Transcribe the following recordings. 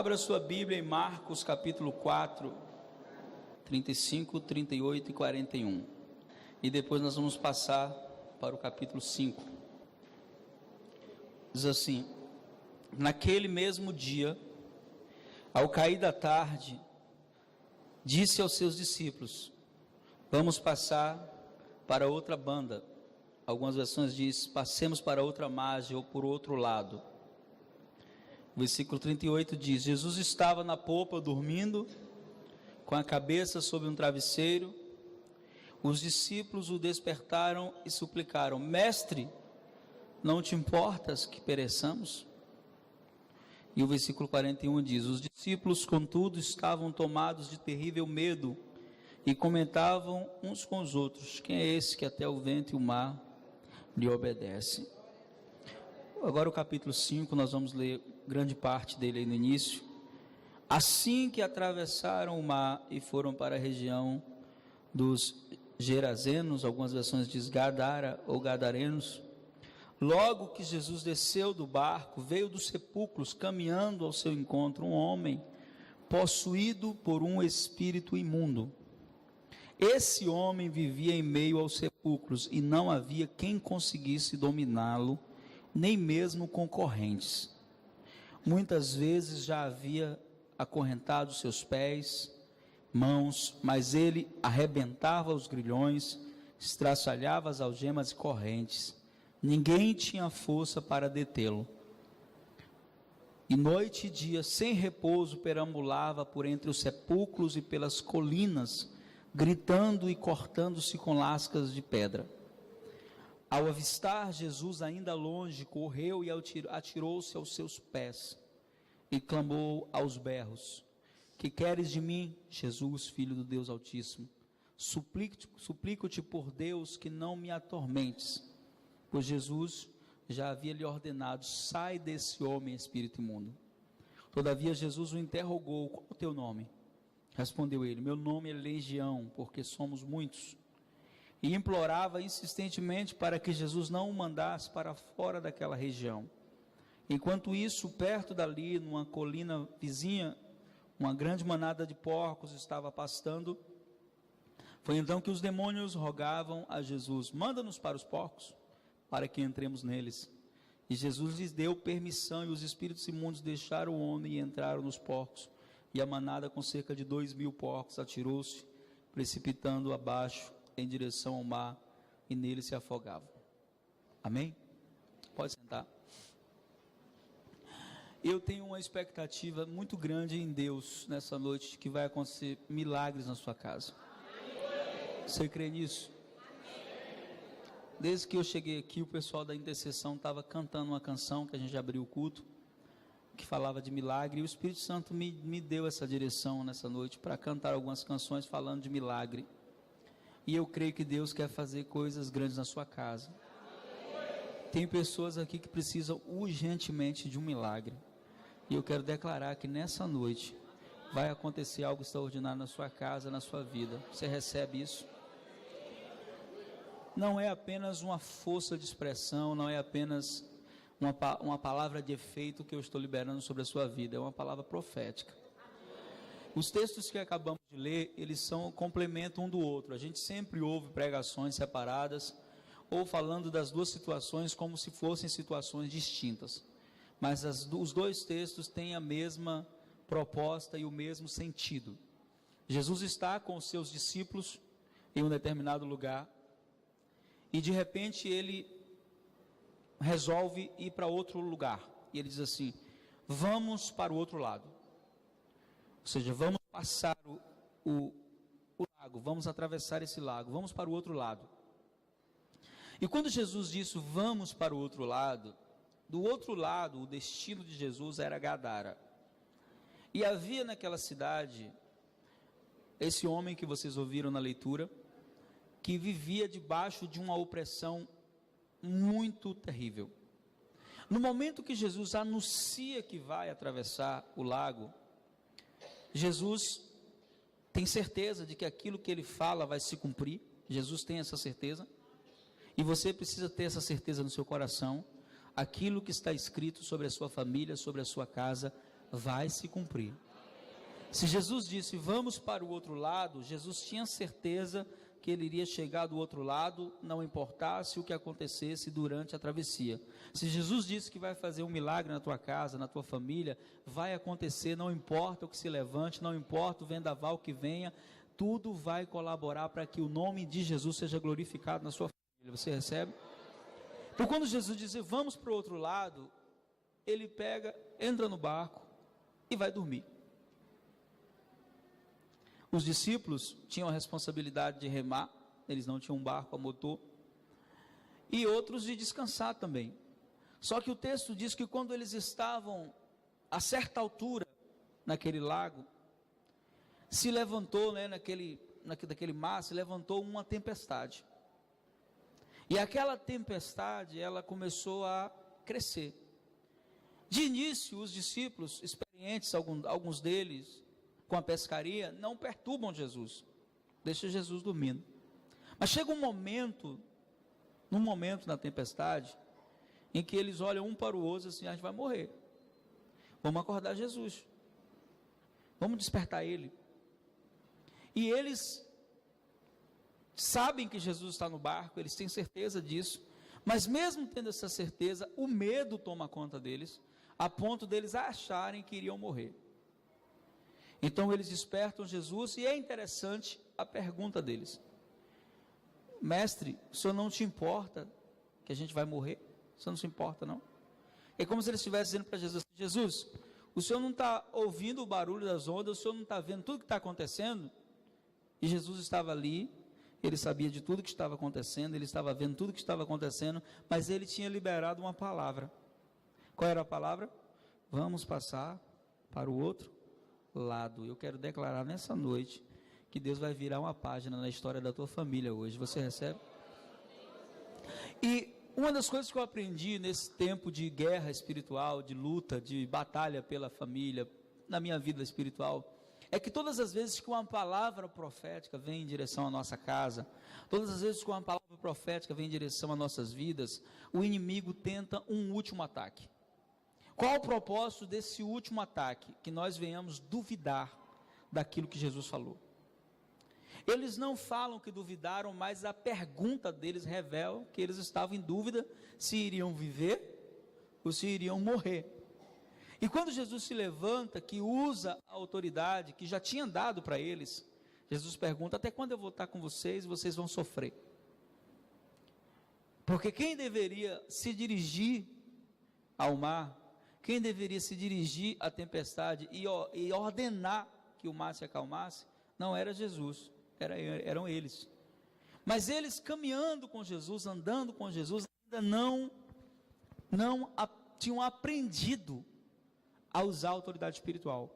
Abra sua Bíblia em Marcos capítulo 4, 35, 38 e 41. E depois nós vamos passar para o capítulo 5. Diz assim: naquele mesmo dia, ao cair da tarde, disse aos seus discípulos: vamos passar para outra banda. Algumas versões diz: passemos para outra margem ou por outro lado. O versículo 38 diz: Jesus estava na popa dormindo, com a cabeça sobre um travesseiro. Os discípulos o despertaram e suplicaram: mestre, não te importas que pereçamos? E o versículo 41 diz: os discípulos, contudo, estavam tomados de terrível medo e comentavam uns com os outros: quem é esse que até o vento e o mar lhe obedecem? Agora o capítulo 5, nós vamos ler grande parte dele aí no início. Assim que atravessaram o mar e foram para a região dos Gerazenos, algumas versões diz Gadara ou Gadarenos, logo que Jesus desceu do barco, veio dos sepulcros, caminhando ao seu encontro um homem possuído por um espírito imundo. Esse homem vivia em meio aos sepulcros e não havia quem conseguisse dominá-lo, nem mesmo concorrentes. Muitas vezes já havia acorrentado seus pés, mãos, mas ele arrebentava os grilhões, estraçalhava as algemas e correntes. Ninguém tinha força para detê-lo. E noite e dia, sem repouso, perambulava por entre os sepulcros e pelas colinas, gritando e cortando-se com lascas de pedra. Ao avistar Jesus ainda longe, correu e atirou-se aos seus pés e clamou aos berros: que queres de mim, Jesus, filho do Deus Altíssimo? Suplico-te por Deus que não me atormentes. Pois Jesus já havia lhe ordenado: sai desse homem, espírito imundo. Todavia Jesus o interrogou: qual é o teu nome? Respondeu ele: meu nome é Legião, porque somos muitos. E implorava insistentemente para que Jesus não o mandasse para fora daquela região. Enquanto isso, perto dali, numa colina vizinha, uma grande manada de porcos estava pastando. Foi então que os demônios rogavam a Jesus: manda-nos para os porcos, para que entremos neles. E Jesus lhes deu permissão, e os espíritos imundos deixaram o homem e entraram nos porcos. E a manada, com cerca de 2.000 porcos, atirou-se, precipitando abaixo em direção ao mar, e nele se afogavam. Amém? Pode sentar. Eu tenho uma expectativa muito grande em Deus nessa noite, que vai acontecer milagres na sua casa. Você crê nisso? Desde que eu cheguei aqui, o pessoal da intercessão estava cantando uma canção que a gente abriu o culto, que falava de milagre, e o Espírito Santo me deu essa direção nessa noite para cantar algumas canções falando de milagre. E eu creio que Deus quer fazer coisas grandes na sua casa. Tem pessoas aqui que precisam urgentemente de um milagre. E eu quero declarar que nessa noite vai acontecer algo extraordinário na sua casa, na sua vida. Você recebe isso? Não é apenas uma força de expressão, não é apenas uma palavra de efeito que eu estou liberando sobre a sua vida. É uma palavra profética. Os textos que acabamos de ler, eles são complemento um do outro. A gente sempre ouve pregações separadas, ou falando das duas situações como se fossem situações distintas. Mas os dois textos têm a mesma proposta e o mesmo sentido. Jesus está com os seus discípulos em um determinado lugar, e de repente ele resolve ir para outro lugar. E ele diz assim: vamos para o outro lado. Ou seja, vamos passar o lago, vamos atravessar esse lago, vamos para o outro lado. E quando Jesus disse vamos para o outro lado, do outro lado, o destino de Jesus era Gadara. E havia naquela cidade esse homem que vocês ouviram na leitura, que vivia debaixo de uma opressão muito terrível. No momento que Jesus anuncia que vai atravessar o lago, Jesus tem certeza de que aquilo que ele fala vai se cumprir. Jesus tem essa certeza, e você precisa ter essa certeza no seu coração. Aquilo que está escrito sobre a sua família, sobre a sua casa, vai se cumprir. Se Jesus disse, vamos para o outro lado, Jesus tinha certeza que ele iria chegar do outro lado, não importasse o que acontecesse durante a travessia. Se Jesus disse que vai fazer um milagre na tua casa, na tua família, vai acontecer, não importa o que se levante, não importa o vendaval que venha, tudo vai colaborar para que o nome de Jesus seja glorificado na sua família. Você recebe? Então, quando Jesus diz, vamos para o outro lado, ele pega, entra no barco e vai dormir. Os discípulos tinham a responsabilidade de remar, eles não tinham um barco a motor, e outros de descansar também. Só que o texto diz que quando eles estavam a certa altura naquele lago, se levantou, daquele mar, se levantou uma tempestade. E aquela tempestade, ela começou a crescer. De início, os discípulos, experientes, alguns deles, com a pescaria, não perturbam Jesus, deixa Jesus dormindo. Mas chega um momento na tempestade, em que eles olham um para o outro assim, a gente vai morrer, vamos acordar Jesus, vamos despertar ele. E eles sabem que Jesus está no barco, eles têm certeza disso, mas mesmo tendo essa certeza, o medo toma conta deles, a ponto deles acharem que iriam morrer. Então eles despertam Jesus, e é interessante a pergunta deles: mestre, o senhor não te importa que a gente vai morrer? O senhor não se importa, não? É como se eles estivessem dizendo para Jesus: Jesus, o senhor não está ouvindo o barulho das ondas, o senhor não está vendo tudo que está acontecendo? E Jesus estava ali, ele sabia de tudo que estava acontecendo, ele estava vendo tudo que estava acontecendo, mas ele tinha liberado uma palavra. Qual era a palavra? Vamos passar para o outro lado. Eu quero declarar nessa noite que Deus vai virar uma página na história da tua família hoje. Você recebe? E uma das coisas que eu aprendi nesse tempo de guerra espiritual, de luta, de batalha pela família, na minha vida espiritual, é que todas as vezes que uma palavra profética vem em direção à nossa casa, todas as vezes que uma palavra profética vem em direção às nossas vidas, o inimigo tenta um último ataque. Qual o propósito desse último ataque? Que nós venhamos duvidar daquilo que Jesus falou. Eles não falam que duvidaram, mas a pergunta deles revela que eles estavam em dúvida se iriam viver ou se iriam morrer. E quando Jesus se levanta, que usa a autoridade que já tinha dado para eles, Jesus pergunta: até quando eu vou estar com vocês e vocês vão sofrer? Porque quem deveria se dirigir ao mar, quem deveria se dirigir à tempestade e ordenar que o mar se acalmasse, não era Jesus, eram eles. Mas eles, caminhando com Jesus, andando com Jesus, ainda não tinham aprendido a usar a autoridade espiritual.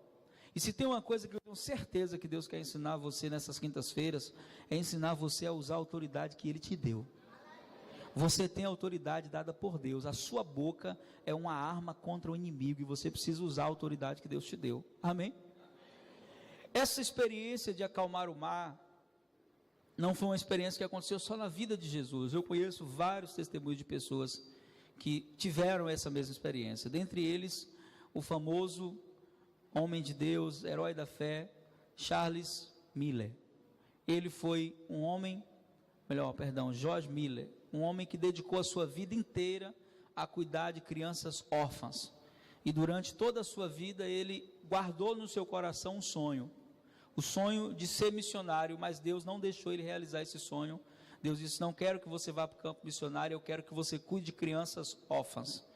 E se tem uma coisa que eu tenho certeza que Deus quer ensinar você nessas quintas-feiras, é ensinar você a usar a autoridade que Ele te deu. Você tem autoridade dada por Deus, a sua boca é uma arma contra o inimigo, e você precisa usar a autoridade que Deus te deu. Amém? Essa experiência de acalmar o mar, não foi uma experiência que aconteceu só na vida de Jesus. Eu conheço vários testemunhos de pessoas que tiveram essa mesma experiência, dentre eles o famoso homem de Deus, herói da fé, Charles Miller. Ele foi George Miller, um homem que dedicou a sua vida inteira a cuidar de crianças órfãs, e durante toda a sua vida ele guardou no seu coração um sonho, o sonho de ser missionário, mas Deus não deixou ele realizar esse sonho. Deus disse: não quero que você vá para o campo missionário, eu quero que você cuide de crianças órfãs.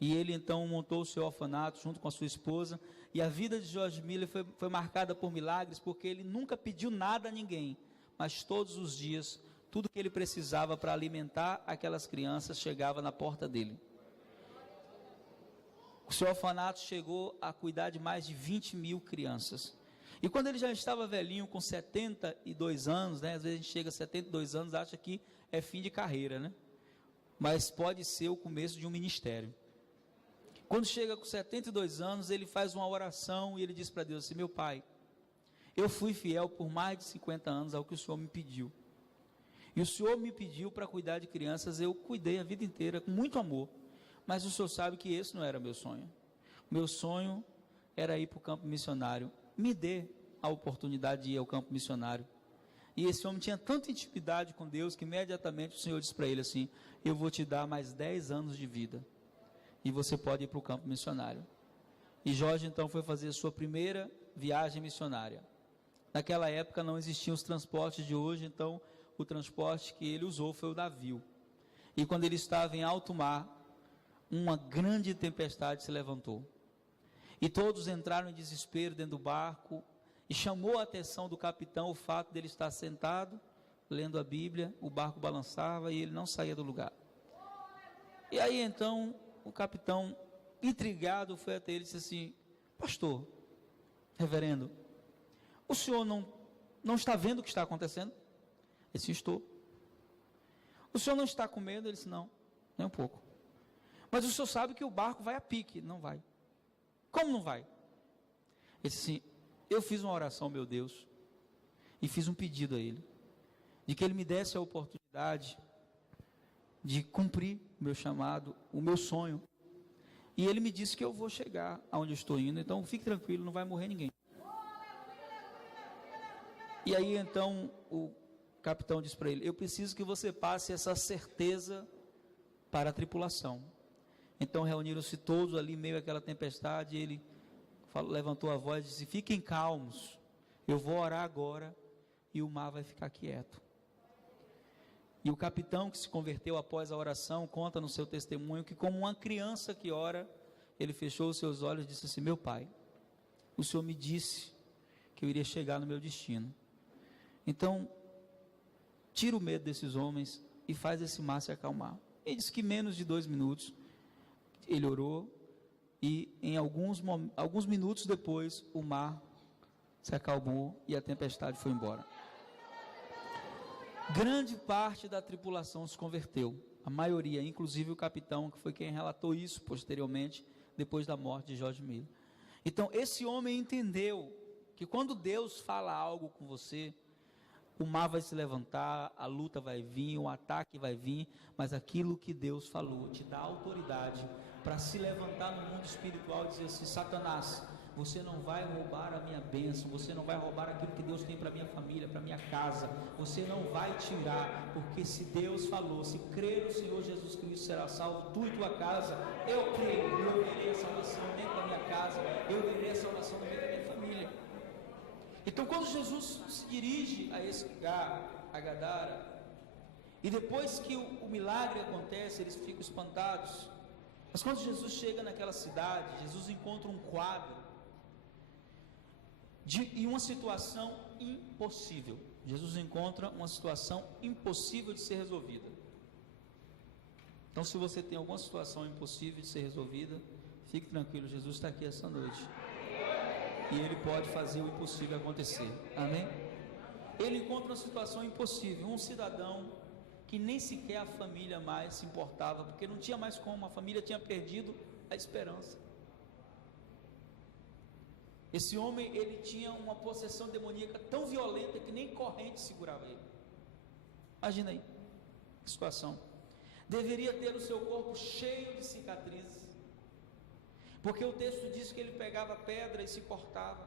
E ele então montou o seu orfanato junto com a sua esposa, e a vida de George Miller foi marcada por milagres, porque ele nunca pediu nada a ninguém, mas todos os dias, tudo que ele precisava para alimentar aquelas crianças chegava na porta dele. O seu orfanato chegou a cuidar de mais de 20 mil crianças. E quando ele já estava velhinho, com 72 anos, né? Às vezes a gente chega a 72 anos e acha que é fim de carreira, né? Mas pode ser o começo de um ministério. Quando chega com 72 anos, ele faz uma oração e ele diz para Deus assim: meu Pai, eu fui fiel por mais de 50 anos ao que o Senhor me pediu. E o Senhor me pediu para cuidar de crianças, eu cuidei a vida inteira com muito amor. Mas o Senhor sabe que esse não era meu sonho. Meu sonho era ir para o campo missionário. Me dê a oportunidade de ir ao campo missionário. E esse homem tinha tanta intimidade com Deus que imediatamente o Senhor disse para ele assim: eu vou te dar mais 10 anos de vida e você pode ir para o campo missionário. E Jorge então foi fazer a sua primeira viagem missionária. Naquela época não existiam os transportes de hoje, então o transporte que ele usou foi o navio. E quando ele estava em alto mar, uma grande tempestade se levantou. E todos entraram em desespero dentro do barco, e chamou a atenção do capitão o fato dele estar sentado, lendo a Bíblia, o barco balançava e ele não saía do lugar. E aí então o capitão, intrigado, foi até ele e disse assim: pastor, reverendo, o senhor não está vendo o que está acontecendo? Ele disse: estou. O senhor não está com medo? Ele disse: não, nem um pouco. Mas o senhor sabe que o barco vai a pique? Não vai. Como não vai? Ele disse assim: eu fiz uma oração, meu Deus, e fiz um pedido a Ele, de que Ele me desse a oportunidade de cumprir o meu chamado, o meu sonho, e Ele me disse que eu vou chegar aonde eu estou indo, então fique tranquilo, não vai morrer ninguém. E aí então o capitão disse para ele: eu preciso que você passe essa certeza para a tripulação. Então reuniram-se todos ali, meio àquela tempestade, e ele levantou a voz e disse: fiquem calmos, eu vou orar agora e o mar vai ficar quieto. E o capitão, que se converteu após a oração, conta no seu testemunho que, como uma criança que ora, ele fechou os seus olhos e disse assim: meu pai, o Senhor me disse que eu iria chegar no meu destino, então tira o medo desses homens e faz esse mar se acalmar. Ele disse que menos de 2 minutos ele orou, e em alguns minutos depois o mar se acalmou e a tempestade foi embora. Grande parte da tripulação se converteu, a maioria, inclusive o capitão, que foi quem relatou isso posteriormente, depois da morte de George Miller. Então esse homem entendeu que quando Deus fala algo com você, o mar vai se levantar, a luta vai vir, o ataque vai vir, mas aquilo que Deus falou te dá autoridade para se levantar no mundo espiritual e dizer assim: Satanás, você não vai roubar a minha bênção, você não vai roubar aquilo que Deus tem para minha família, para minha casa, você não vai tirar, porque se Deus falou, se crer no Senhor Jesus Cristo será salvo, tu e tua casa. Eu creio, eu verei a salvação dentro da minha casa, eu verei a salvação dentro da minha família. Então quando Jesus se dirige a esse lugar, a Gadara, e depois que o milagre acontece, eles ficam espantados. Mas quando Jesus chega naquela cidade, Jesus encontra um quadro em uma situação impossível. Jesus encontra uma situação impossível de ser resolvida. Então, se você tem alguma situação impossível de ser resolvida, fique tranquilo, Jesus está aqui essa noite. E Ele pode fazer o impossível acontecer. Amém? Ele encontra uma situação impossível. Um cidadão que nem sequer a família mais se importava, porque não tinha mais como, a família tinha perdido a esperança. Esse homem, ele tinha uma possessão demoníaca tão violenta que nem corrente segurava ele. Imagina aí, que situação. Deveria ter o seu corpo cheio de cicatrizes, porque o texto diz que ele pegava pedra e se cortava.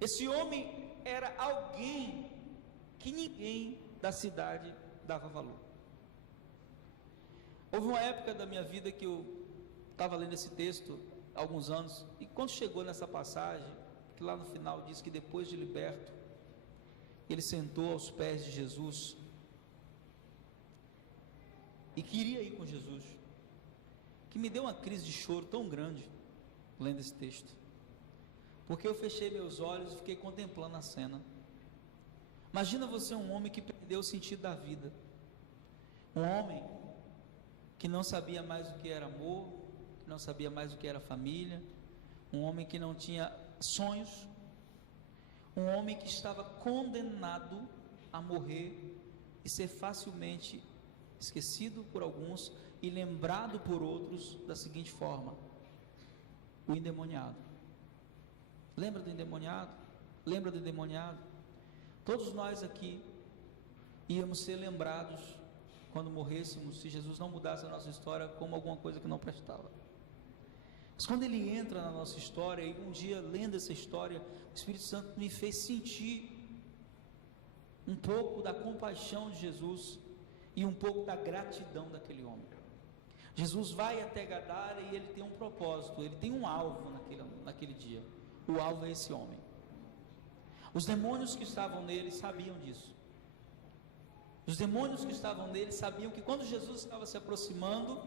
Esse homem era alguém que ninguém da cidade dava valor. Houve uma época da minha vida que eu estava lendo esse texto há alguns anos, e quando chegou nessa passagem, que lá no final diz que depois de liberto, ele sentou aos pés de Jesus e queria ir com Jesus, que me deu uma crise de choro tão grande lendo esse texto, porque eu fechei meus olhos e fiquei contemplando a cena. Imagina você, um homem que perdeu o sentido da vida, um homem que não sabia mais o que era amor, que não sabia mais o que era família, um homem que não tinha sonhos, um homem que estava condenado a morrer e ser facilmente esquecido por alguns e lembrado por outros da seguinte forma: o endemoniado. Lembra do endemoniado? Lembra do endemoniado? Todos nós aqui íamos ser lembrados quando morrêssemos, se Jesus não mudasse a nossa história, como alguma coisa que não prestava. Mas quando ele entra na nossa história, e um dia lendo essa história, o Espírito Santo me fez sentir um pouco da compaixão de Jesus e um pouco da gratidão daquele homem. Jesus vai até Gadara e ele tem um propósito, ele tem um alvo naquele dia. O alvo é esse homem. Os demônios que estavam nele sabiam disso. Os demônios que estavam nele sabiam que quando Jesus estava se aproximando,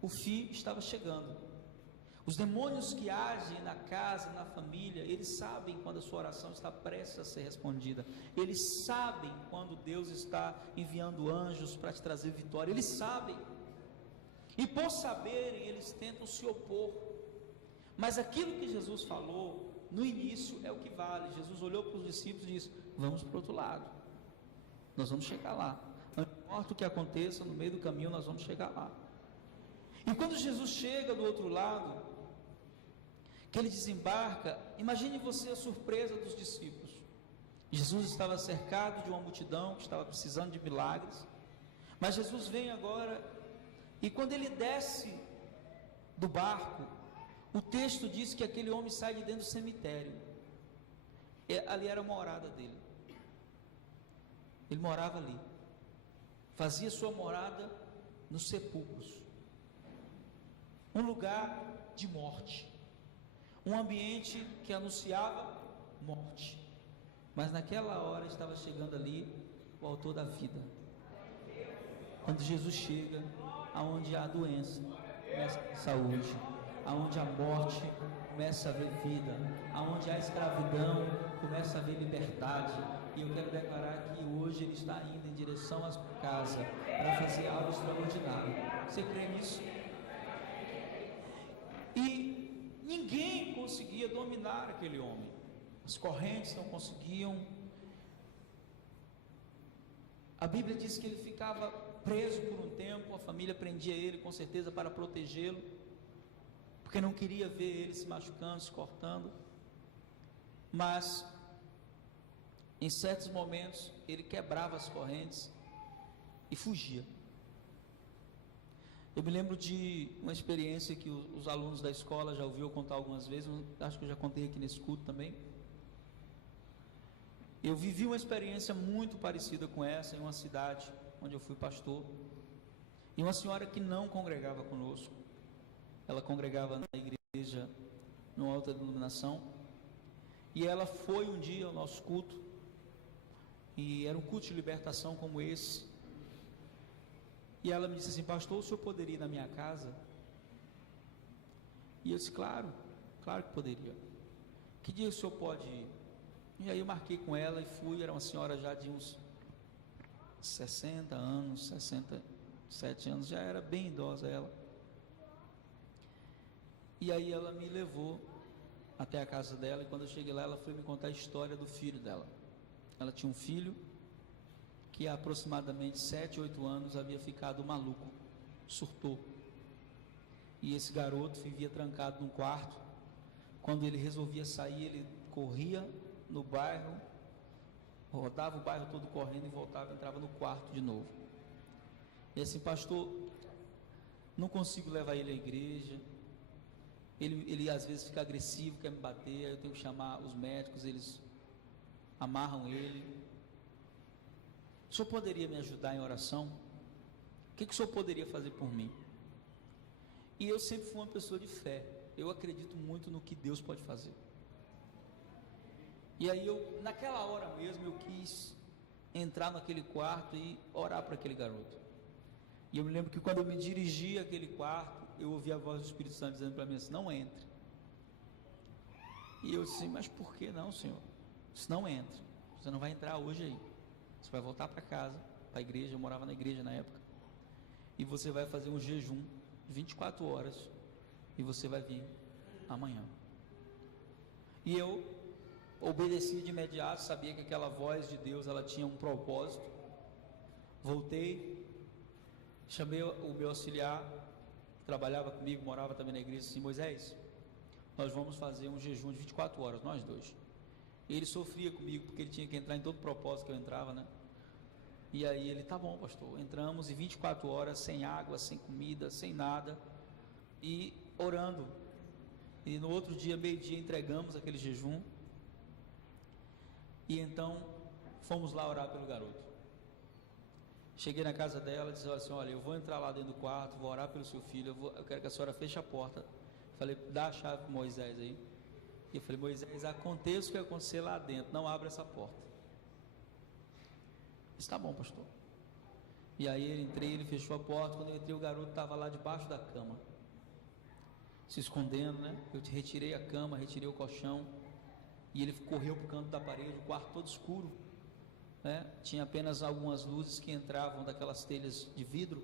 o fim estava chegando. Os demônios que agem na casa, na família, eles sabem quando a sua oração está prestes a ser respondida. Eles sabem quando Deus está enviando anjos para te trazer vitória. Eles sabem. E por saberem, eles tentam se opor. Mas aquilo que Jesus falou no início é o que vale. Jesus olhou para os discípulos e disse: vamos para o outro lado. Nós vamos chegar lá. Não importa o que aconteça, no meio do caminho nós vamos chegar lá. E quando Jesus chega do outro lado, que ele desembarca, imagine você a surpresa dos discípulos. Jesus estava cercado de uma multidão que estava precisando de milagres, mas Jesus vem agora, e quando ele desce do barco, o texto diz que aquele homem sai de dentro do cemitério. Ali era a morada dele. Ele morava ali, fazia sua morada nos sepulcros, um lugar de morte, um ambiente que anunciava morte, mas naquela hora estava chegando ali o autor da vida. Quando Jesus chega, aonde há doença, começa a saúde, aonde há morte, começa a haver vida, aonde há escravidão, começa a haver liberdade. E eu quero declarar que hoje ele está indo em direção à sua casa para fazer algo extraordinário. Você crê nisso? E ninguém conseguia dominar aquele homem. As correntes não conseguiam. A Bíblia diz que ele ficava preso por um tempo, a família prendia ele com certeza para protegê-lo, porque não queria ver ele se machucando, se cortando. Mas em certos momentos ele quebrava as correntes e fugia. Eu me lembro de uma experiência que os alunos da escola já ouviram eu contar algumas vezes, acho que eu já contei aqui nesse culto também. Eu vivi uma experiência muito parecida com essa em uma cidade onde eu fui pastor, e uma senhora que não congregava conosco. Ela congregava na igreja, numa outra denominação, e ela foi um dia ao nosso culto, e era um culto de libertação como esse, e ela me disse assim: pastor, o senhor poderia ir na minha casa? E eu disse: claro que poderia. Que dia o senhor pode ir? E aí eu marquei com ela e fui. Era uma senhora já de uns 60 anos, 67 anos, já era bem idosa ela. E aí ela me levou até a casa dela, e quando eu cheguei lá, ela foi me contar a história do filho dela. Ela tinha um filho que há aproximadamente 7, 8 anos havia ficado maluco, surtou. E esse garoto vivia trancado num quarto. Quando ele resolvia sair, ele corria no bairro, rodava o bairro todo correndo e voltava, entrava no quarto de novo. E assim: pastor, não consigo levar ele à igreja, ele às vezes fica agressivo, quer me bater, aí eu tenho que chamar os médicos, eles amarram ele. O senhor poderia me ajudar em oração? O que o senhor poderia fazer por mim? E eu sempre fui uma pessoa de fé, eu acredito muito no que Deus pode fazer. E aí naquela hora mesmo, eu quis entrar naquele quarto e orar para aquele garoto. E eu me lembro que quando eu me dirigi àquele quarto, eu ouvi a voz do Espírito Santo dizendo para mim assim: não entre. E eu disse: mas por que não, Senhor? Eu disse: não entre, você não vai entrar hoje aí, você vai voltar para casa, para a igreja. Eu morava na igreja na época, e você vai fazer um jejum de 24 horas, e você vai vir amanhã. E eu obedeci de imediato, sabia que aquela voz de Deus, ela tinha um propósito. Voltei, chamei o meu auxiliar, que trabalhava comigo, morava também na igreja, assim: Moisés, nós vamos fazer um jejum de 24 horas, nós dois. E ele sofria comigo, porque ele tinha que entrar em todo propósito que eu entrava, né? E aí ele: tá bom, pastor. Entramos, e 24 horas, sem água, sem comida, sem nada, e orando. E no outro dia, meio-dia, entregamos aquele jejum. E então fomos lá orar pelo garoto. Cheguei na casa dela e disse assim: olha, eu vou entrar lá dentro do quarto, vou orar pelo seu filho, eu quero que a senhora feche a porta. Falei, dá a chave para Moisés aí. E eu falei, Moisés, aconteça o que acontecer lá dentro, não abra essa porta. Está bom, pastor. E aí eu entrei, ele fechou a porta. Quando eu entrei, o garoto estava lá debaixo da cama, se escondendo, né? Eu retirei a cama, retirei o colchão, e ele correu para o canto da parede, o quarto todo escuro, né? Tinha apenas algumas luzes que entravam daquelas telhas de vidro.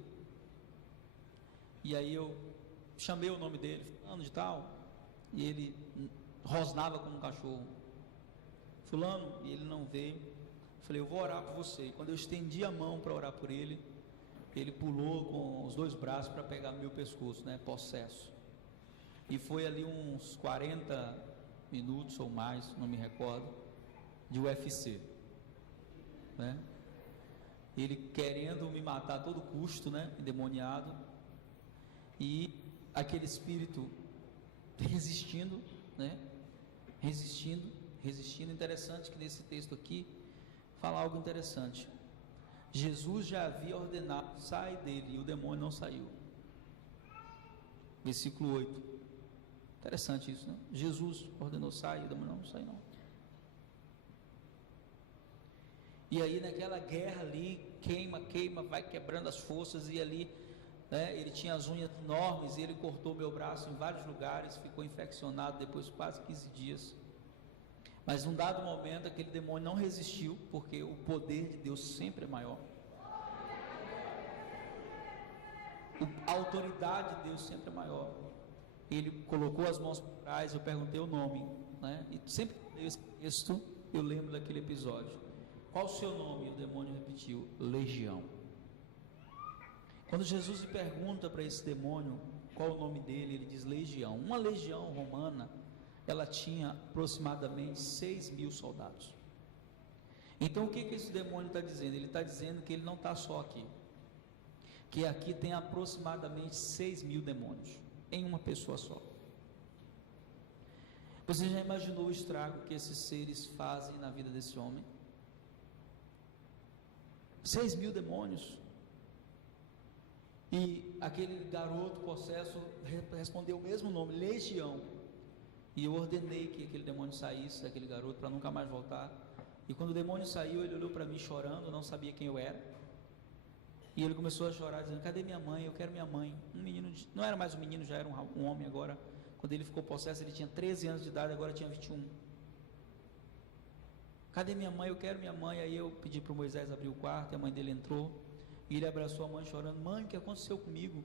E aí eu chamei o nome dele, fulano de tal, e ele rosnava como um cachorro, fulano, e ele não veio. Falei, eu vou orar por você. E quando eu estendi a mão para orar por ele, ele pulou com os dois braços para pegar no meu pescoço, né, possesso. E foi ali uns 40 minutos ou mais, não me recordo, de UFC, né? Ele querendo me matar a todo custo, né, endemoniado, e aquele espírito resistindo, né, resistindo. Interessante que nesse texto aqui fala algo interessante. Jesus já havia ordenado, sai dele, e o demônio não saiu. Versículo 8. Interessante isso, né? Jesus ordenou, sai, e o demônio não sai não. E aí naquela guerra ali, queima, vai quebrando as forças, e ali, né, ele tinha as unhas enormes, e ele cortou meu braço em vários lugares, ficou infeccionado depois de quase 15 dias. Mas num dado momento aquele demônio não resistiu, porque o poder de Deus sempre é maior. A autoridade de Deus sempre é maior. Ele colocou as mãos por trás, eu perguntei o nome, né? E sempre que eu leio esse texto, eu lembro daquele episódio. Qual o seu nome? E o demônio repetiu, Legião. Quando Jesus lhe pergunta para esse demônio qual o nome dele, ele diz Legião. Uma legião romana, ela tinha aproximadamente 6.000 soldados. Então o que esse demônio está dizendo? Ele está dizendo que ele não está só aqui, que aqui tem aproximadamente 6.000 demônios em uma pessoa só. Você já imaginou o estrago que esses seres fazem na vida desse homem? 6.000 demônios. E aquele garoto possesso respondeu o mesmo nome, Legião. E eu ordenei que aquele demônio saísse daquele garoto para nunca mais voltar. E quando o demônio saiu, ele olhou para mim chorando, não sabia quem eu era. E ele começou a chorar, dizendo, cadê minha mãe? Eu quero minha mãe. Um menino, não era mais um menino, já era um homem agora. Quando ele ficou possesso, ele tinha 13 anos de idade, agora tinha 21. Cadê minha mãe? Eu quero minha mãe. Aí eu pedi para o Moisés abrir o quarto, e a mãe dele entrou. E ele abraçou a mãe chorando, mãe, o que aconteceu comigo?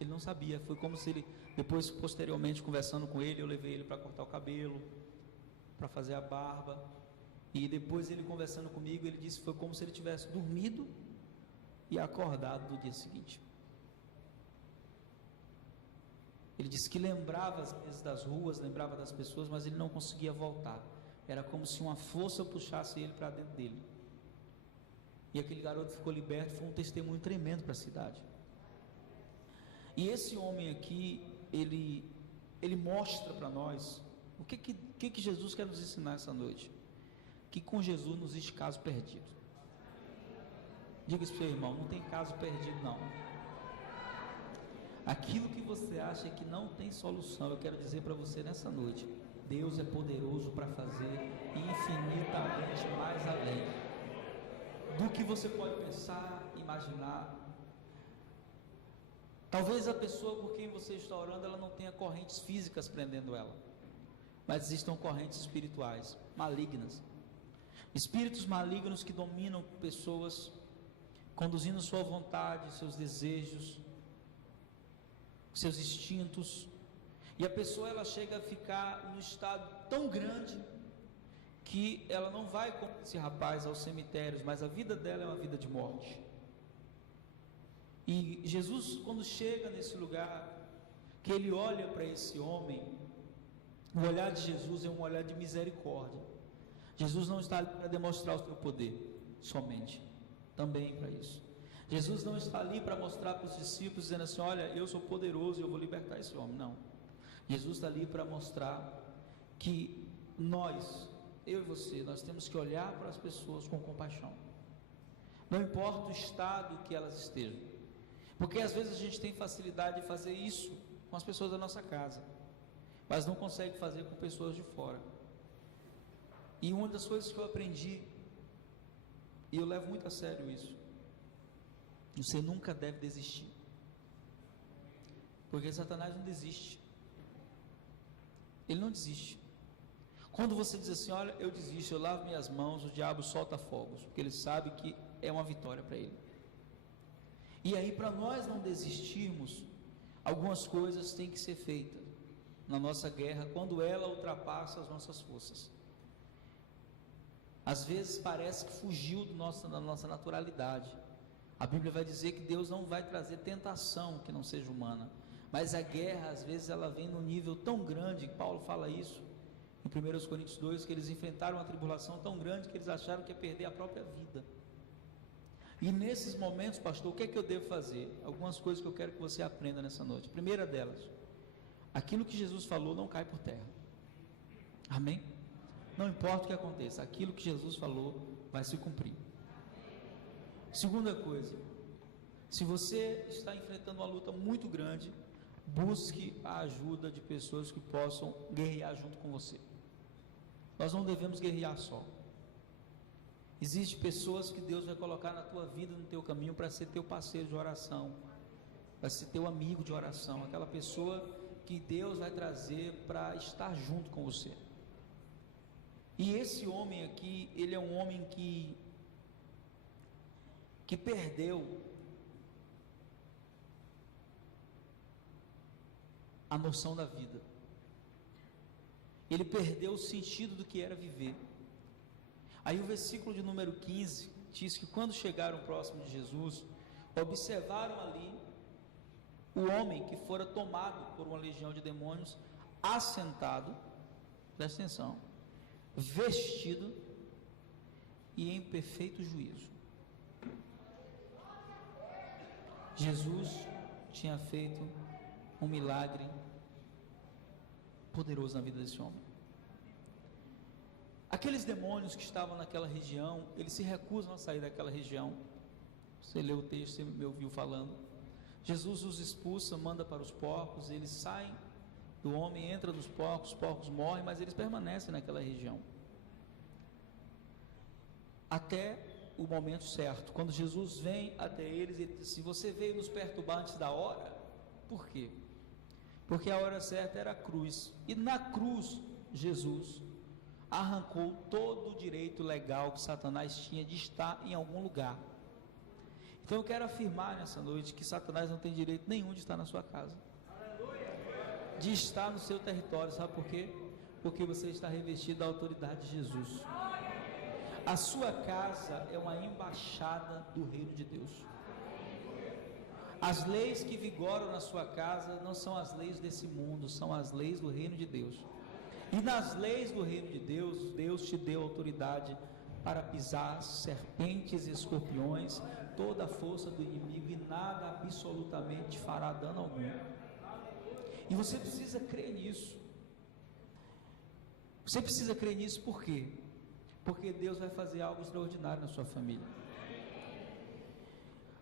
Ele não sabia, foi como se ele, depois posteriormente conversando com ele, eu levei ele para cortar o cabelo, para fazer a barba, e depois ele conversando comigo, ele disse que foi como se ele tivesse dormido e acordado no dia seguinte. Ele disse que lembrava às vezes das ruas, lembrava das pessoas, mas ele não conseguia voltar, era como se uma força puxasse ele para dentro dele. E aquele garoto ficou liberto, foi um testemunho tremendo para a cidade. E esse homem aqui, ele mostra para nós o que Jesus quer nos ensinar essa noite. Que com Jesus não existe caso perdido. Diga isso para o seu irmão, não tem caso perdido não. Aquilo que você acha que não tem solução, eu quero dizer para você nessa noite, Deus é poderoso para fazer infinitamente mais além do que você pode pensar, imaginar. Talvez a pessoa por quem você está orando, ela não tenha correntes físicas prendendo ela, mas existam correntes espirituais, malignas, espíritos malignos que dominam pessoas, conduzindo sua vontade, seus desejos, seus instintos, e a pessoa ela chega a ficar num estado tão grande, que ela não vai como esse rapaz aos cemitérios, mas a vida dela é uma vida de morte. E Jesus, quando chega nesse lugar, que ele olha para esse homem, o olhar de Jesus é um olhar de misericórdia. Jesus não está ali para demonstrar o seu poder somente, também para isso. Jesus não está ali para mostrar para os discípulos, dizendo assim, olha, eu sou poderoso e eu vou libertar esse homem, não. Jesus está ali para mostrar que nós, eu e você, nós temos que olhar para as pessoas com compaixão, não importa o estado que elas estejam, porque às vezes a gente tem facilidade de fazer isso com as pessoas da nossa casa, mas não consegue fazer com pessoas de fora. E uma das coisas que eu aprendi, e eu levo muito a sério isso, você nunca deve desistir, porque Satanás não desiste, ele não desiste. Quando você diz assim, olha, eu desisto, eu lavo minhas mãos, o diabo solta fogos, porque ele sabe que é uma vitória para ele. E aí, para nós não desistirmos, algumas coisas têm que ser feitas na nossa guerra, quando ela ultrapassa as nossas forças. Às vezes parece que fugiu da nossa naturalidade. A Bíblia vai dizer que Deus não vai trazer tentação que não seja humana, mas a guerra, às vezes, ela vem num nível tão grande, Paulo fala isso em 1 Coríntios 2, que eles enfrentaram uma tribulação tão grande que eles acharam que ia perder a própria vida. E nesses momentos, pastor, o que é que eu devo fazer? Algumas coisas que eu quero que você aprenda nessa noite. Primeira delas, aquilo que Jesus falou não cai por terra. Amém? Não importa o que aconteça, aquilo que Jesus falou vai se cumprir. Segunda coisa, se você está enfrentando uma luta muito grande, busque a ajuda de pessoas que possam guerrear junto com você. Nós não devemos guerrear só. Existem pessoas que Deus vai colocar na tua vida, no teu caminho, para ser teu parceiro de oração, para ser teu amigo de oração, aquela pessoa que Deus vai trazer para estar junto com você. E esse homem aqui, ele é um homem que perdeu a noção da vida. Ele perdeu o sentido do que era viver. Aí o versículo de número 15 diz que quando chegaram próximo de Jesus, observaram ali o homem que fora tomado por uma legião de demônios, assentado, presta atenção, vestido e em perfeito juízo. Jesus tinha feito um milagre poderoso na vida desse homem. Aqueles demônios que estavam naquela região, eles se recusam a sair daquela região. Você leu o texto, você me ouviu falando. Jesus os expulsa, manda para os porcos, eles saem do homem, entra nos porcos, os porcos morrem, mas eles permanecem naquela região. Até o momento certo, quando Jesus vem até eles, ele diz: se você veio nos perturbar antes da hora, por quê? Porque a hora certa era a cruz, e na cruz Jesus arrancou todo o direito legal que Satanás tinha de estar em algum lugar. Então eu quero afirmar nessa noite que Satanás não tem direito nenhum de estar na sua casa, de estar no seu território. Sabe por quê? Porque você está revestido da autoridade de Jesus. A sua casa é uma embaixada do reino de Deus. As leis que vigoram na sua casa não são as leis desse mundo, são as leis do reino de Deus. E nas leis do reino de Deus, Deus te deu autoridade para pisar serpentes e escorpiões, toda a força do inimigo, e nada absolutamente te fará dano algum. E você precisa crer nisso. Você precisa crer nisso por quê? Porque Deus vai fazer algo extraordinário na sua família.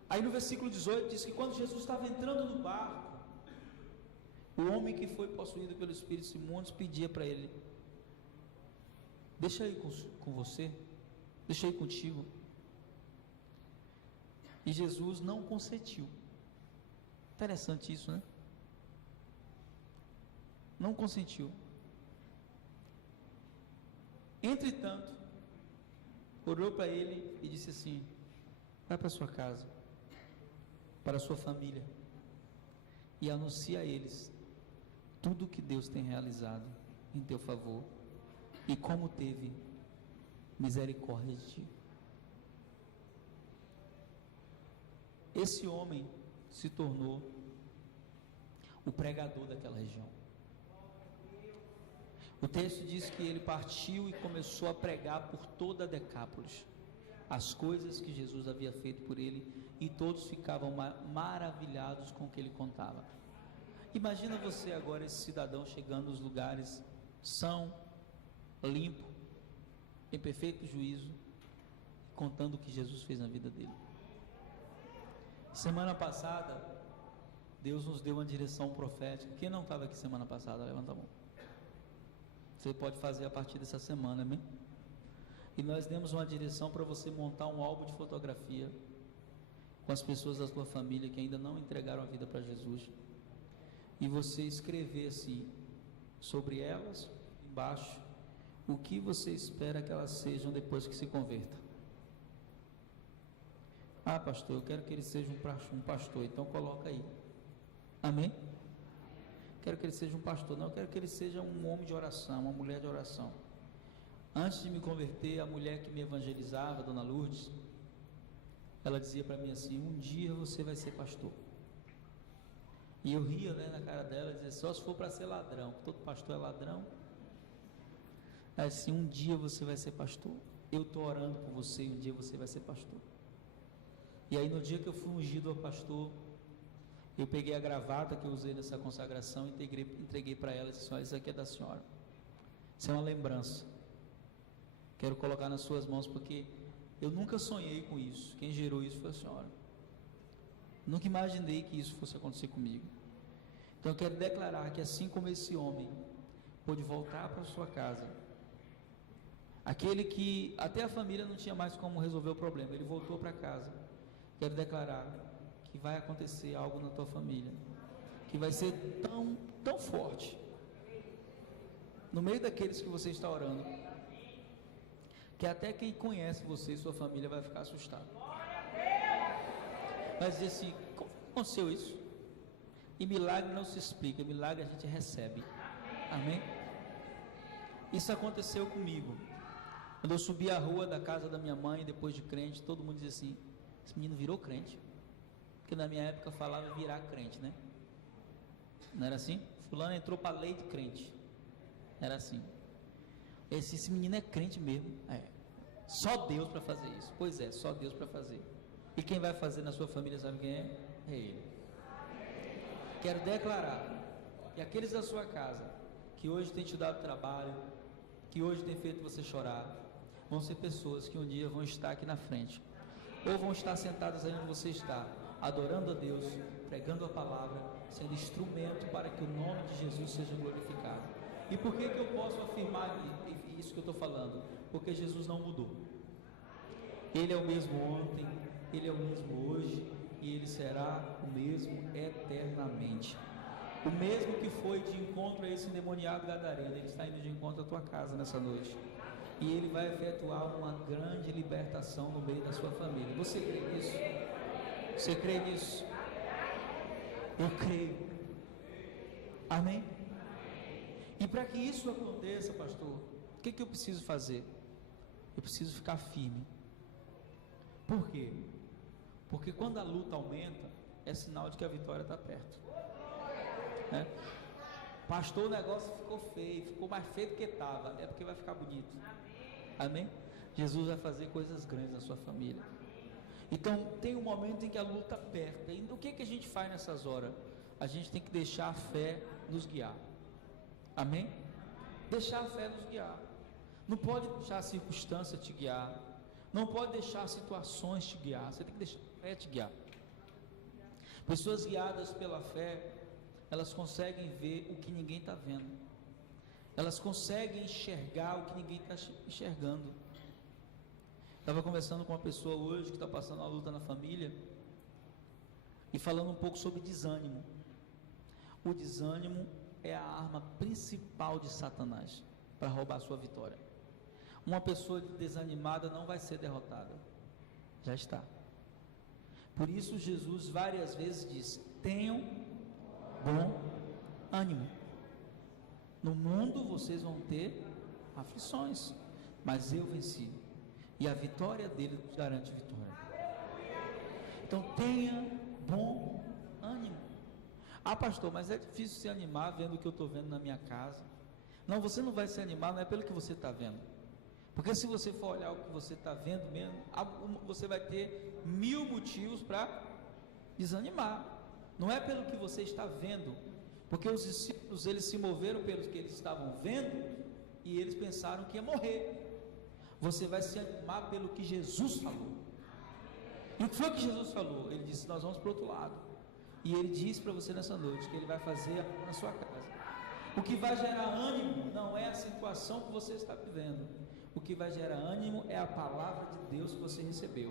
Aí no versículo 18 diz que quando Jesus estava entrando no barco, o homem que foi possuído pelo espírito imundos pedia para ele: deixa eu ir com você, deixa eu ir contigo. E Jesus não consentiu. Interessante isso, né? Não consentiu. Entretanto, olhou para ele e disse assim: vai para sua casa, para a sua família, e anuncia a eles tudo o que Deus tem realizado em teu favor e como teve misericórdia de ti. Esse homem se tornou o pregador daquela região. O texto diz que ele partiu e começou a pregar por toda a Decápolis as coisas que Jesus havia feito por ele, e todos ficavam maravilhados com o que ele contava. Imagina você agora, esse cidadão, chegando nos lugares são, limpo, em perfeito juízo, contando o que Jesus fez na vida dele. Semana passada, Deus nos deu uma direção profética. Quem não estava aqui semana passada, levanta a mão. Você pode fazer a partir dessa semana, amém? E nós demos uma direção para você montar um álbum de fotografia com as pessoas da sua família que ainda não entregaram a vida para Jesus, e você escrever assim sobre elas, embaixo, o que você espera que elas sejam depois que se convertam. Ah, pastor, eu quero que ele seja um pastor, então coloca aí, amém? Quero que ele seja um pastor, não, eu quero que ele seja um homem de oração, uma mulher de oração. Antes de me converter, a mulher que me evangelizava, Dona Lourdes, ela dizia para mim assim: um dia você vai ser pastor. E eu ria, né, na cara dela, dizia: só se for para ser ladrão, todo pastor é ladrão. Assim, um dia você vai ser pastor. Eu estou orando por você e um dia você vai ser pastor. E aí, no dia que eu fui ungido a pastor, eu peguei a gravata que eu usei nessa consagração, entreguei para ela e disse: olha, isso aqui é da senhora, isso é uma lembrança, quero colocar nas suas mãos, porque eu nunca sonhei com isso, quem gerou isso foi a senhora, nunca imaginei que isso fosse acontecer comigo. Então eu quero declarar que assim como esse homem pôde voltar para sua casa, aquele que até a família não tinha mais como resolver o problema, ele voltou para casa, quero declarar que vai acontecer algo na tua família, que vai ser tão forte, no meio daqueles que você está orando, que até quem conhece você e sua família vai ficar assustado, vai dizer assim: como aconteceu isso? E milagre não se explica, milagre a gente recebe, amém? Isso aconteceu comigo, quando eu subi a rua da casa da minha mãe, depois de crente, todo mundo dizia assim: esse menino virou crente, porque na minha época falava virar crente, né? Não era assim? Fulano entrou para a lei de crente, era assim. Esse menino é crente mesmo, só Deus para fazer isso. Pois é, só Deus para fazer. E quem vai fazer na sua família, sabe quem é? É Ele. Quero declarar que aqueles da sua casa que hoje tem te dado trabalho, que hoje tem feito você chorar, vão ser pessoas que um dia vão estar aqui na frente, ou vão estar sentadas aí onde você está, adorando a Deus, pregando a palavra, sendo instrumento para que o nome de Jesus seja glorificado. E por que eu posso afirmar isso que eu estou falando? Porque Jesus não mudou. Ele é o mesmo ontem, Ele é o mesmo hoje, e Ele será o mesmo eternamente. O mesmo que foi de encontro a esse endemoniado gadareno, Ele está indo de encontro à tua casa nessa noite, e Ele vai efetuar uma grande libertação no meio da sua família. Você crê nisso? Você crê nisso? Eu creio, amém? E para que isso aconteça, pastor, o que eu preciso fazer? Eu preciso ficar firme. Por quê? Porque quando a luta aumenta, é sinal de que a vitória está perto, né? Pastor, o negócio ficou feio, ficou mais feio do que estava, é porque vai ficar bonito, amém? Jesus vai fazer coisas grandes na sua família. Então tem um momento em que a luta aperta, e o que a gente faz nessas horas? A gente tem que deixar a fé nos guiar, amém? Deixar a fé nos guiar. Não pode deixar a circunstância te guiar, não pode deixar as situações te guiar, você tem que deixar a fé te guiar. Pessoas guiadas pela fé, elas conseguem ver o que ninguém está vendo, elas conseguem enxergar o que ninguém está enxergando. Estava conversando com uma pessoa hoje que está passando uma luta na família, e falando um pouco sobre desânimo. O desânimo é a arma principal de Satanás para roubar a sua vitória. Uma pessoa desanimada não vai ser derrotada, já está. Por isso Jesus várias vezes disse: tenham bom ânimo. No mundo vocês vão ter aflições, mas eu venci, e a vitória dele garante vitória. Então tenha bom ânimo. Ah, pastor, mas é difícil se animar vendo o que eu estou vendo na minha casa. Não, você não vai se animar, não é pelo que você está vendo, porque se você for olhar o que você está vendo mesmo, você vai ter 1000 motivos para desanimar. Não é pelo que você está vendo, Porque os discípulos, eles se moveram pelos que eles estavam vendo, e eles pensaram que ia morrer. Você vai se animar pelo que Jesus falou. E o que foi que Jesus falou? Ele disse: nós vamos para o outro lado. E ele disse para você nessa noite que ele vai fazer na sua casa. O que vai gerar ânimo não é a situação que você está vivendo. O que vai gerar ânimo é a palavra de Deus que você recebeu.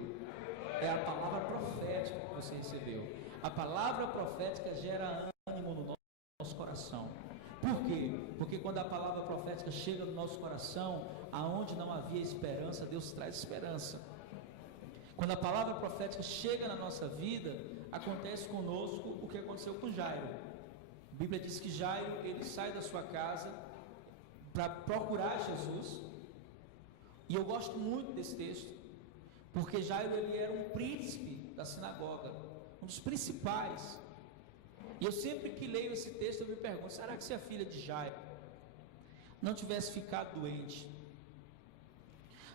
É a palavra profética que você recebeu. A palavra profética gera ânimo no nosso coração. Por quê? Porque quando a palavra profética chega no nosso coração, aonde não havia esperança, Deus traz esperança. Quando a palavra profética chega na nossa vida, acontece conosco o que aconteceu com Jairo. A Bíblia diz que Jairo, ele sai da sua casa para procurar Jesus. E eu gosto muito desse texto, porque Jairo, ele era um príncipe da sinagoga, um dos principais. E eu sempre que leio esse texto, eu me pergunto: será que se a filha de Jairo não tivesse ficado doente,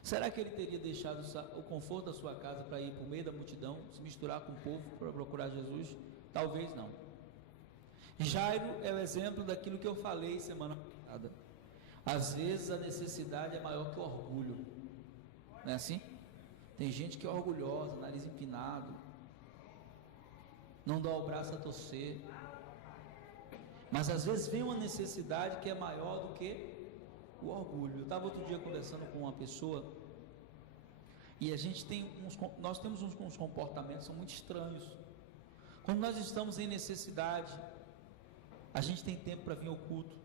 será que ele teria deixado o conforto da sua casa para ir para o meio da multidão, se misturar com o povo para procurar Jesus? Talvez não. Jairo é o exemplo daquilo que eu falei semana passada. Às vezes a necessidade é maior que o orgulho. Não é assim? Tem gente que é orgulhosa, nariz empinado, não dá o braço a torcer. Mas às vezes vem uma necessidade que é maior do que o orgulho. Eu estava outro dia conversando com uma pessoa, e nós temos uns comportamentos que são muito estranhos. Quando nós estamos em necessidade, a gente tem tempo para vir ao culto.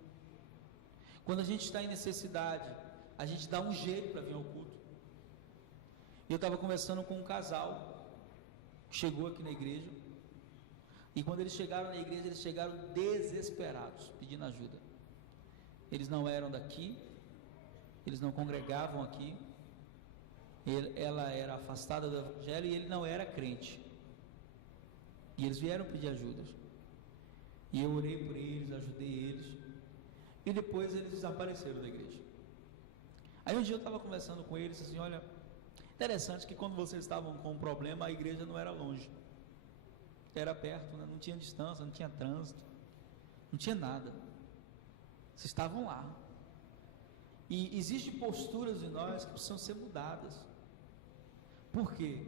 Quando a gente está em necessidade, a gente dá um jeito para vir ao culto. E eu estava conversando com um casal que chegou aqui na igreja, e quando eles chegaram na igreja, eles chegaram desesperados, pedindo ajuda. Eles não eram daqui, eles não congregavam aqui, ela era afastada do evangelho e ele não era crente. E eles vieram pedir ajuda. E eu orei por eles, ajudei eles, e depois eles desapareceram da igreja. Aí um dia eu estava conversando com eles assim: olha, interessante que quando vocês estavam com um problema, a igreja não era longe, era perto, né? Não tinha distância, não tinha trânsito, não tinha nada. Vocês estavam lá. E existem posturas em nós que precisam ser mudadas. Por quê?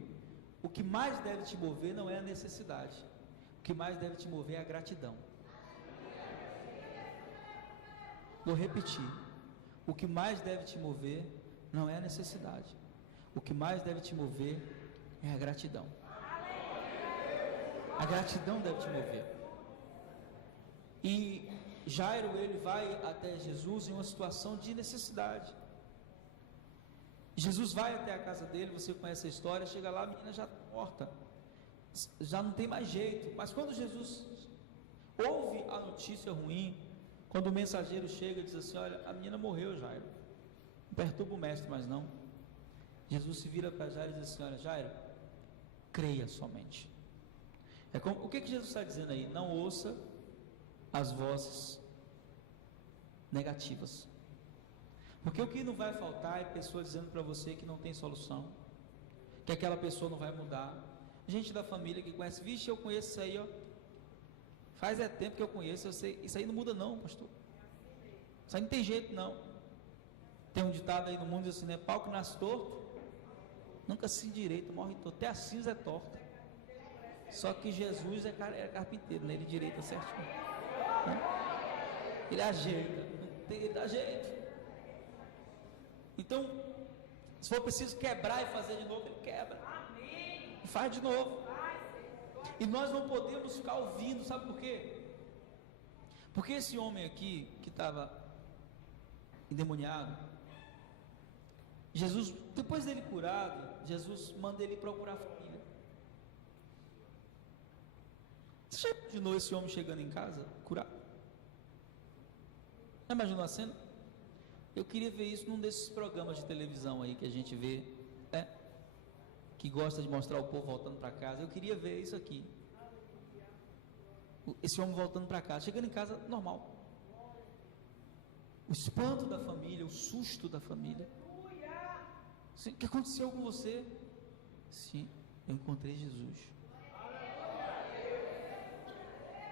O que mais deve te mover não é a necessidade. O que mais deve te mover é a gratidão. Vou repetir: o que mais deve te mover não é a necessidade. O que mais deve te mover é a gratidão. A gratidão deve te mover. E Jairo, ele vai até Jesus em uma situação de necessidade. Jesus vai até a casa dele, você conhece a história, chega lá, a menina já está morta, já não tem mais jeito. Mas quando Jesus ouve a notícia ruim, quando o mensageiro chega e diz assim: olha, a menina morreu, Jairo, não perturba o mestre mais não. Jesus se vira para Jairo e diz assim: olha, Jairo, creia somente. O que Jesus está dizendo aí? Não ouça as vozes negativas, porque o que não vai faltar é pessoas dizendo para você que não tem solução, que aquela pessoa não vai mudar. Gente da família que conhece: vixe, eu conheço isso aí, ó, faz tempo que eu conheço, eu sei, isso aí não muda não, pastor, isso aí não tem jeito não. Tem um ditado aí no mundo assim, né? Pau que nasce torto nunca se endireita, morre torto, até a cinza é torta. Só que Jesus é carpinteiro, né? Ele direita certinho, né? Ele ajeita, ele dá jeito. Então, se for preciso quebrar e fazer de novo, ele quebra e faz de novo. E nós não podemos ficar ouvindo, sabe por quê? Porque esse homem aqui, que estava endemoniado, Jesus, depois dele curado, Jesus manda ele procurar a família. Você já imaginou esse homem chegando em casa, curado? Já imaginou a cena? Eu queria ver isso num desses programas de televisão aí que a gente vê, né? Que gosta de mostrar o povo voltando para casa. Eu queria ver isso aqui. Esse homem voltando para casa, chegando em casa normal. O espanto da família, o susto da família. Sim, o que aconteceu com você? Sim, eu encontrei Jesus.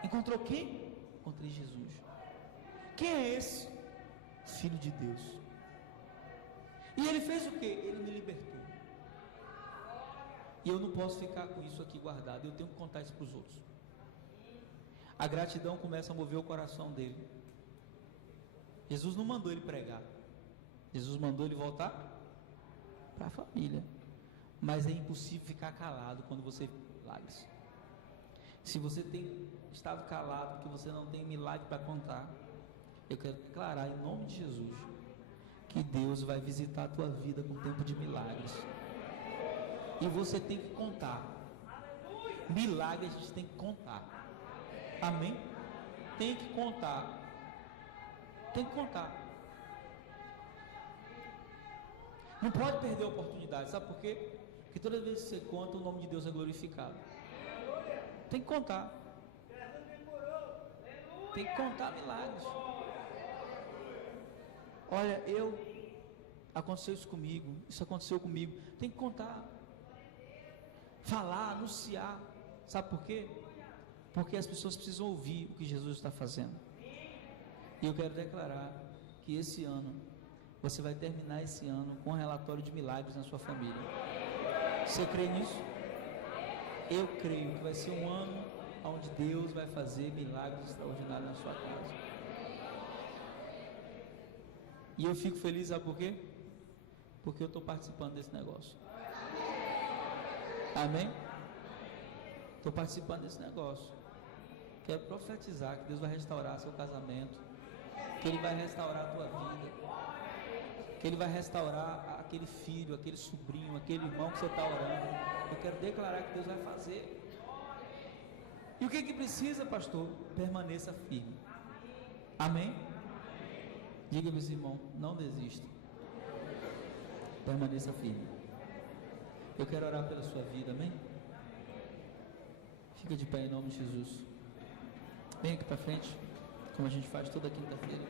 Encontrou quem? encontrei Jesus. Quem é esse? Filho de Deus. E ele fez o que? Ele me libertou. E eu não posso ficar com isso aqui guardado, eu tenho que contar isso para os outros. A gratidão começa a mover o coração dele. Jesus não mandou ele pregar, Jesus mandou ele voltar para a família. Mas é impossível ficar calado quando você milagres. Se você tem estado calado porque você não tem milagre para contar, eu quero declarar em nome de Jesus que Deus vai visitar a tua vida com tempo de milagres. E você tem que contar. Milagres a gente tem que contar. Amém? Tem que contar. Tem que contar. Não pode perder a oportunidade. Sabe por quê? Porque toda vez que você conta, o nome de Deus é glorificado. Tem que contar. Tem que contar milagres. Olha, aconteceu isso comigo, isso aconteceu comigo. Tem que contar. Falar, anunciar. Sabe por quê? Porque as pessoas precisam ouvir o que Jesus está fazendo. E eu quero declarar que esse ano, você vai terminar esse ano com um relatório de milagres na sua família. Você crê nisso? Eu creio que vai ser um ano onde Deus vai fazer milagres extraordinários na sua casa. E eu fico feliz, sabe por quê? Porque eu estou participando desse negócio. Amém? Estou participando desse negócio. Quero profetizar que Deus vai restaurar seu casamento, que Ele vai restaurar a tua vida, que Ele vai restaurar aquele filho, aquele sobrinho, aquele irmão que você está orando. Eu quero declarar que Deus vai fazer. E o que precisa, pastor? Permaneça firme. Amém? Diga, meus irmãos, não desista. Permaneça firme. Eu quero orar pela sua vida, amém? Fica de pé em nome de Jesus. Vem aqui para frente, como a gente faz toda quinta-feira.